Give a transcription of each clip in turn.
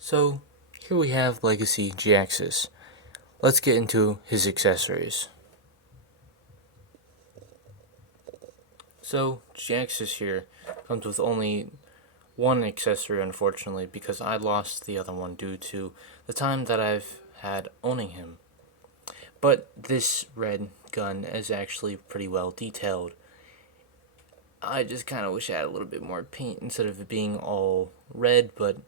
So, here we have Legacy Jhaxius. Let's get into his accessories. So, Jhaxius here comes with only one accessory, unfortunately, because I lost the other one due to the time that I've had owning him. But this red gun is actually pretty well detailed. I just kind of wish I had a little bit more paint instead of it being all red, but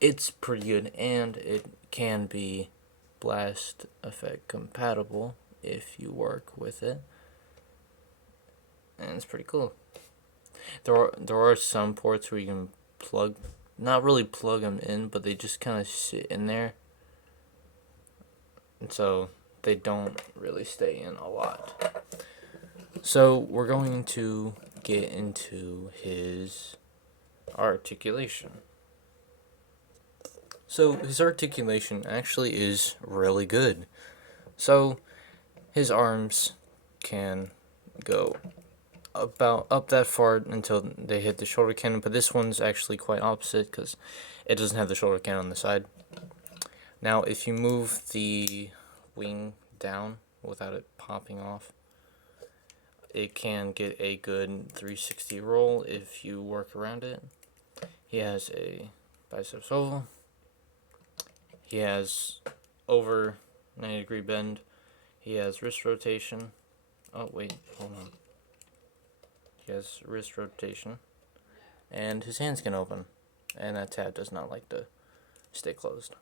it's pretty good, and it can be blast effect compatible if you work with it, and it's pretty cool. There are some ports where you can plug, not really plug them in, but they just kind of sit in there, and so they don't really stay in a lot. So we're going to get into his articulation. So his articulation actually is really good. So his arms can go about up that far until they hit the shoulder cannon, but this one's actually quite opposite because it doesn't have the shoulder cannon on the side. Now if you move the wing down without it popping off, it can get a good 360 roll if you work around it. He has a biceps oval. He has over 90-degree bend. He has wrist rotation. Oh, wait, hold on. He has wrist rotation. And his hands can open. And that tab does not like to stay closed.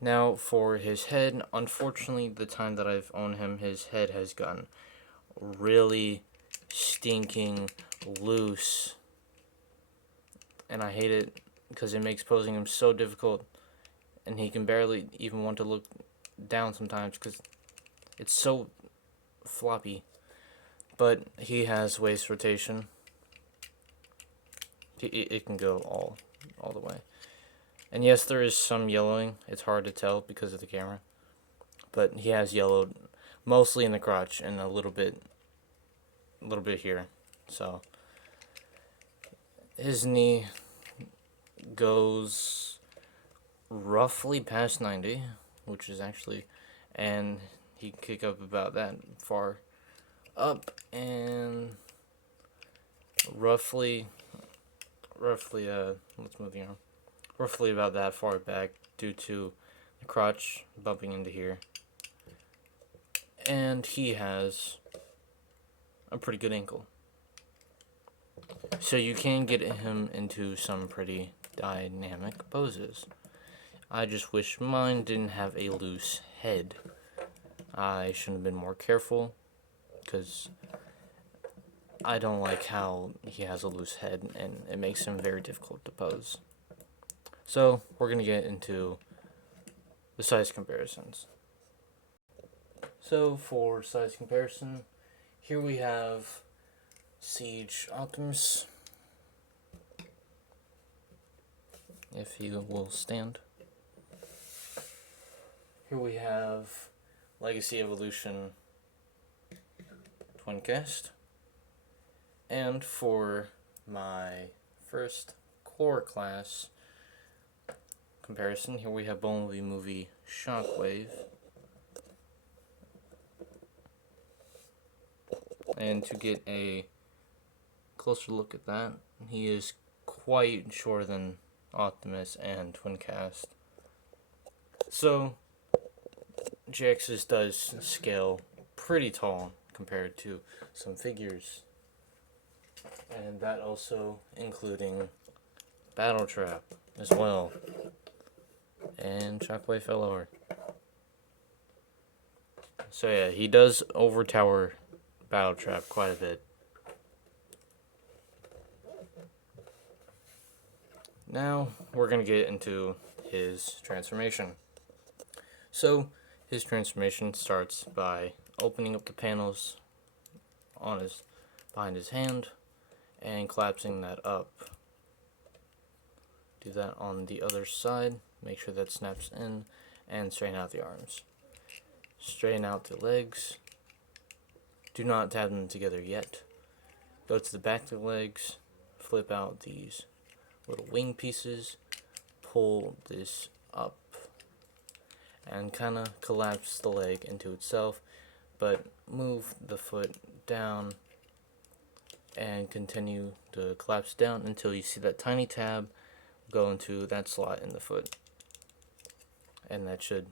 Now, for his head, unfortunately, the time that I've owned him, his head has gotten really stinking loose. And I hate it because it makes posing him so difficult, and he can barely even want to look down sometimes because it's so floppy. But he has waist rotation. It can go all the way. And yes, there is some yellowing. It's hard to tell because of the camera, but he has yellowed mostly in the crotch and a little bit here. So his knee goes roughly past 90, which is actually, and he can kick up about that far up, and roughly let's move the arm, roughly about that far back due to the crotch bumping into here. And he has a pretty good ankle, so you can get him into some pretty dynamic poses. I just wish mine didn't have a loose head. I should have been more careful because I don't like how he has a loose head and it makes him very difficult to pose. So we're going to get into the size comparisons. So for size comparison, here we have Siege Optimus, if he will stand. Here we have Legacy Evolution Twincast. And for my first core class comparison, here we have Bumblebee Movie Shockwave. And to get a closer look at that, he is quite shorter than Optimus and Twincast. So Jhaxius does scale pretty tall compared to some figures, and that also including Battle Trap as well, and Shockwave fell over. So yeah, he does overtower Battle Trap quite a bit. Now we're gonna get into his transformation. So his transformation starts by opening up the panels on his behind his hand and collapsing that up. Do that on the other side. Make sure that snaps in and straighten out the arms. Straighten out the legs. Do not tab them together yet. Go to the back of the legs. Flip out these little wing pieces. pull this up and kind of collapse the leg into itself, but move the foot down and continue to collapse down until you see that tiny tab go into that slot in the foot, and that should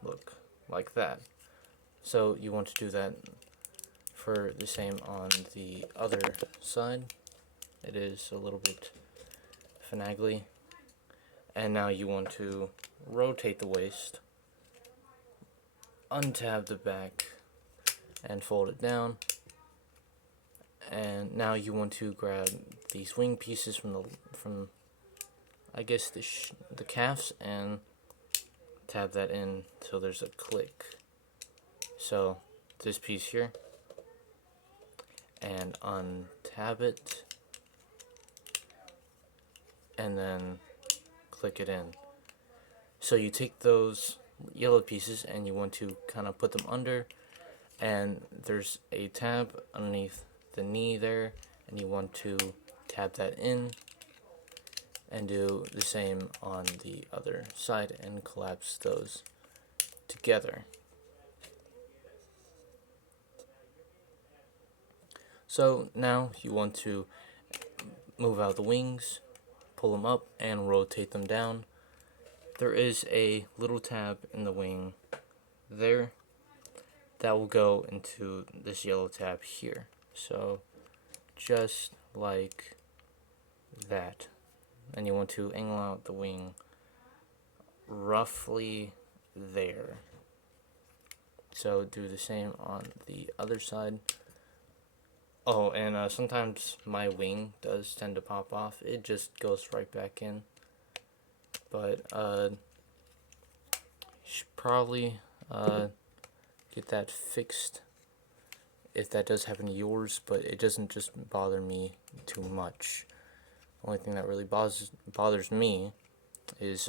look like that. So you want to do that for the same on the other side. It is a little bit finagly. And now you want to rotate the waist, untab the back, and fold it down. And now you want to grab these wing pieces from I guess the calves and tab that in so there's a click. So this piece here, and untab it, and then click it in. So you take those yellow pieces and you want to kind of put them under, and there's a tab underneath the knee there, and you want to tab that in and do the same on the other side and collapse those together. So now you want to move out the wings, pull them up, and rotate them down. There is a little tab in the wing there that will go into this yellow tab here. So just like that. And you want to angle out the wing roughly there. So do the same on the other side. Oh, and sometimes my wing does tend to pop off. It just goes right back in. But you should probably get that fixed if that does happen to yours, but it doesn't just bother me too much. The only thing that really bothers me is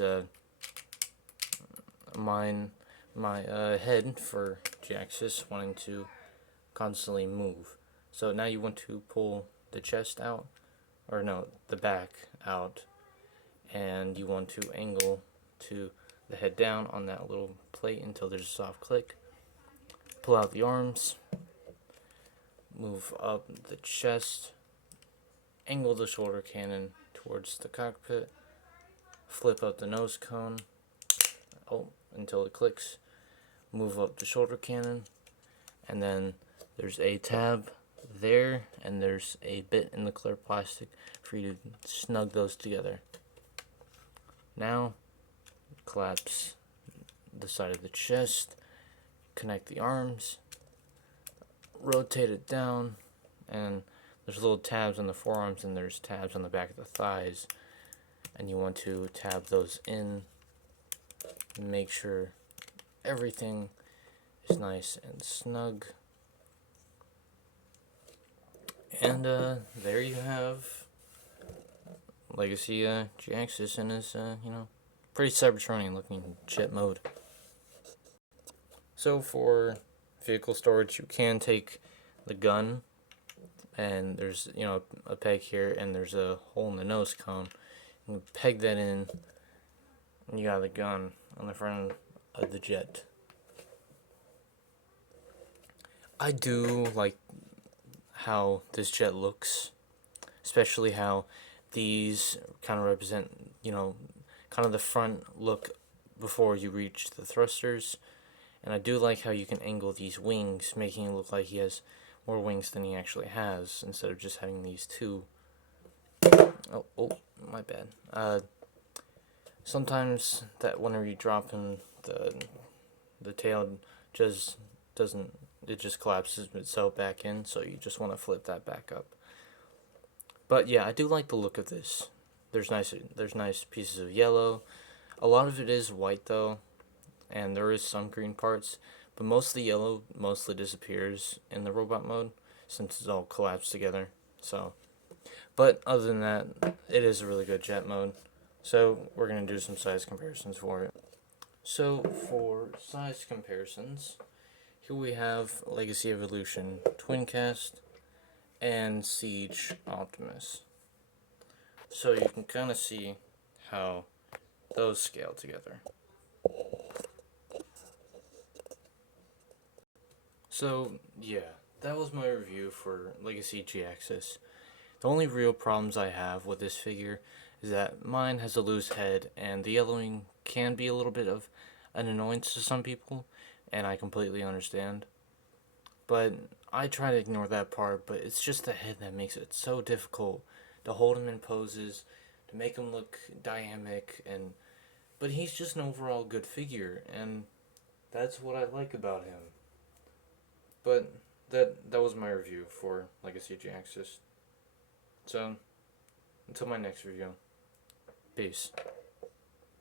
my head for Jhaxius wanting to constantly move. So now you want to pull the chest out, or no, the back out, and you want to angle to the head down on that little plate until there's a soft click. Pull out the arms, move up the chest, angle the shoulder cannon towards the cockpit, flip up the nose cone until it clicks, move up the shoulder cannon, and then there's a tab there, and there's a bit in the clear plastic for you to snug those together. Now collapse the side of the chest, connect the arms, rotate it down, and there's little tabs on the forearms and there's tabs on the back of the thighs, and you want to tab those in, make sure everything is nice and snug. And there you have Legacy Jhaxius in his pretty Cybertronian looking jet mode. So for vehicle storage, you can take the gun, and there's a peg here, and there's a hole in the nose cone. You peg that in, and you got the gun on the front of the jet. I do like how this jet looks, especially how these kind of represent, kind of the front look before you reach the thrusters. And I do like how you can angle these wings, making it look like he has more wings than he actually has, instead of just having these two. Oh, my bad. Sometimes that whenever you drop him, the tail just doesn't, it just collapses itself back in, so you just want to flip that back up. But yeah, I do like the look of this. There's nice pieces of yellow. A lot of it is white though, and there is some green parts, but most of the yellow mostly disappears in the robot mode since it's all collapsed together. So, but other than that, it is a really good jet mode. So we're gonna do some size comparisons for it. So for size comparisons, here we have Legacy Evolution Twincast and Siege Optimus. So you can kind of see how those scale together. So, yeah, that was my review for Legacy Jhaxius. The only real problems I have with this figure is that mine has a loose head, and the yellowing can be a little bit of an annoyance to some people, and I completely understand. But I try to ignore that part, but it's just the head that makes it so difficult to hold him in poses, to make him look dynamic, and but he's just an overall good figure, and that's what I like about him. But that was my review for Legacy Jhaxius. So until my next review, peace.